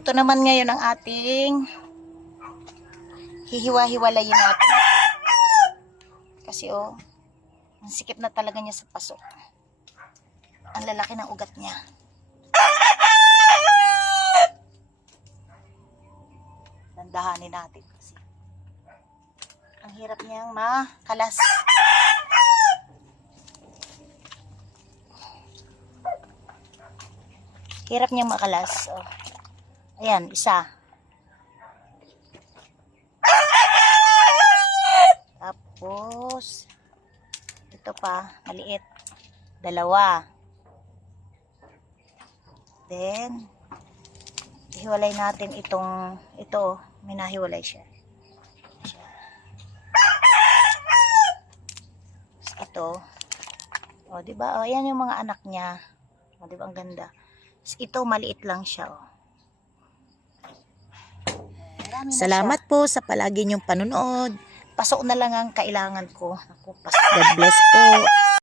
Ito naman ngayon ang ating hihiwa-hiwalayin natin ito. Kasi ang sikip na talaga niya sa paso. Ang lalaki ng ugat niya. Dandahanin natin kasi ang hirap niyang makalas. Hirap niyang makalas. Oh. Ayan, isa. Tapos, ito pa, maliit. Dalawa. Then, hiwalay natin ito, may nahiwalay siya. Ito, o, diba? O, yan yung mga anak niya. O, diba? Ang ganda. Ito, maliit lang siya, o. Salamat po sa palagi niyong panunood. Pasok na lang ang kailangan ko. God bless po.